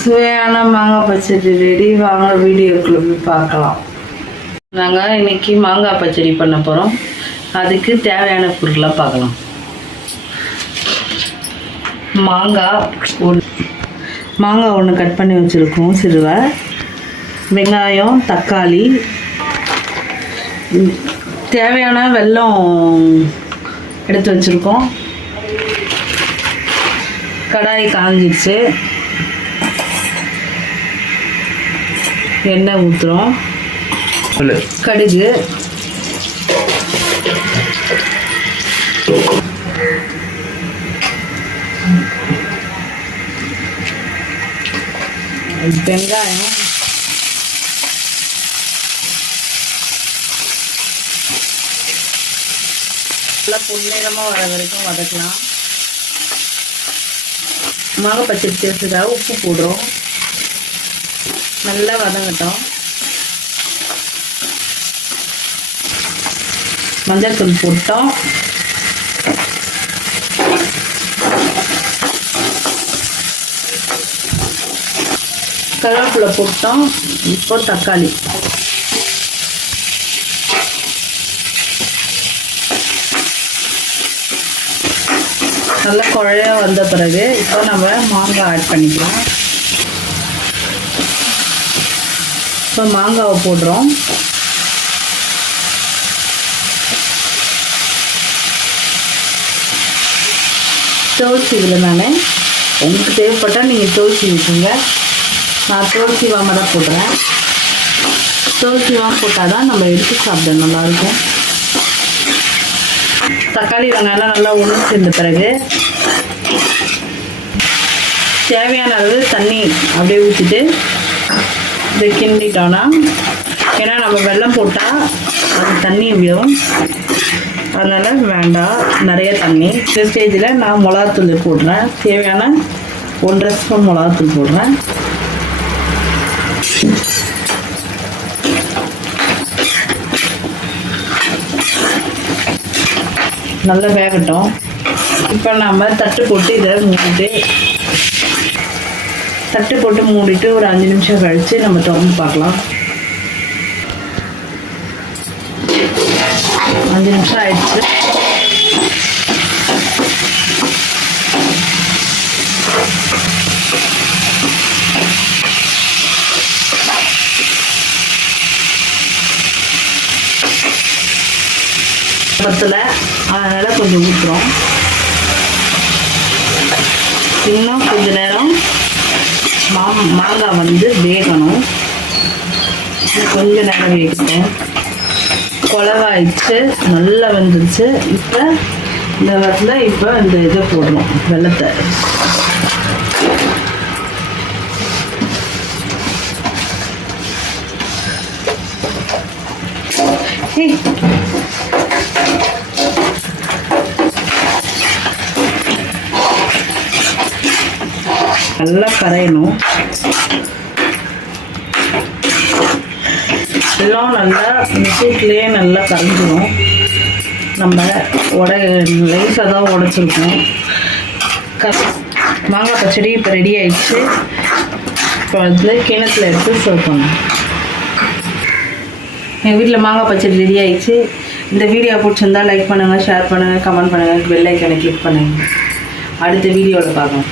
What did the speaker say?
சுவையான மாங்காய் பச்சடி ரெடி வாங்க வீடியோக்குள்ள போய் பார்க்கலாம். நாங்கள் இன்னைக்கு மாங்காய் பச்சடி பண்ண போகிறோம் அதுக்கு தேவையான பொருட்களை பார்க்கலாம். மாங்காய் ஒன்று மாங்காய் ஒன்று கட் பண்ணி வச்சுருக்கோம் சிறுவை. வெங்காயம் தக்காளி. தேவையான வெல்லம் எடுத்து வச்சுருக்கோம். கடாய் காஞ்சிடுச்சு எண்ணெய் ஊற்றுறோம் கடுகு. வெங்காயம். நல்லா பொன்னிறமாக வர வரைக்கும் வதக்கலாம். சேர்த்துக்காக உப்பு போடுறோம். நல்லா வதங்கட்டும். மஞ்சள் தூள் போட்டோம். கருவேப்பிலை போட்டோம். இப்போ தக்காளி. நல்லா குழைய வந்த பிறகு இப்போ நம்ம மாங்காய் ஆட் பண்ணிக்கலாம். இப்போ மாங்காவை போடுறோம். துவச்சி இதில் நான். உங்களுக்கு தேவைப்பட்டால் நீங்கள் துவச்சி விட்டுங்க நான் துவச்சி வாம தான் போடுறேன். துவச்சி வாம போட்டால் தான் நம்ம எடுத்து சாப்பிட நல்லாயிருக்கும். தக்காளி வெங்காயம் நல்லா உணவு சேர்ந்த பிறகு தேவையான அளவு தண்ணி அப்படியே ஊற்றிட்டு இதை கிண்டிட்டோன்னா ஏன்னா நம்ம வெள்ளம் போட்டால் அது தண்ணி விடும் அதனால் வேண்டாம் நிறைய தண்ணி. இந்த ஸ்டேஜில் நான் மிளகாத்தூள் போடுறேன். தேவையான ஒன்றரை ஸ்பூன் மிளகாத்தூள் போடுறேன். நல்லா வேகட்டும். இப்போ நம்ம தட்டு போட்டு இதை மூடிட்டு தட்டு போட்டு மூடிட்டு ஒரு அஞ்சு நிமிஷம் கழித்து நம்ம திறந்து பார்க்கலாம். அஞ்சு நிமிஷம் ஆயிடுச்சு. பத்தில் அதனால் கொஞ்சம் ஊற்றுறோம் இன்னும் கொஞ்ச நேரம் மாங்காய் வந்து வேகணும். கொஞ்சம் கொஞ்ச நேரம் வேகணும் குழவாயிடுச்சு நல்லா வெந்துருச்சு. இப்போ இந்த இடத்துல இப்போ இந்த இதை போடணும் வெள்ளத்தை ஏய் நல்லா கரையணும். எல்லாம் நல்லா இந்த நல்லா கரைஞ்சிடும் நம்ம உட லைஸாக தான் உடச்சிருக்கோம். க மாங்காய் பச்சடி இப்போ ரெடி ஆயிடுச்சு. இப்போ வந்து கிணத்துல எடுத்து சர்வ் பண்ணணும். எங்கள் வீட்டில் மாங்காய் பச்சடி ரெடி ஆயிடுச்சு. இந்த வீடியோ பிடிச்சிருந்தா லைக் பண்ணுங்கள் ஷேர் பண்ணுங்கள் கமெண்ட் பண்ணுங்கள் பெல் ஐக்கனை கிளிக் பண்ணுங்கள் அடுத்த வீடியோவில் பார்க்கலாம்.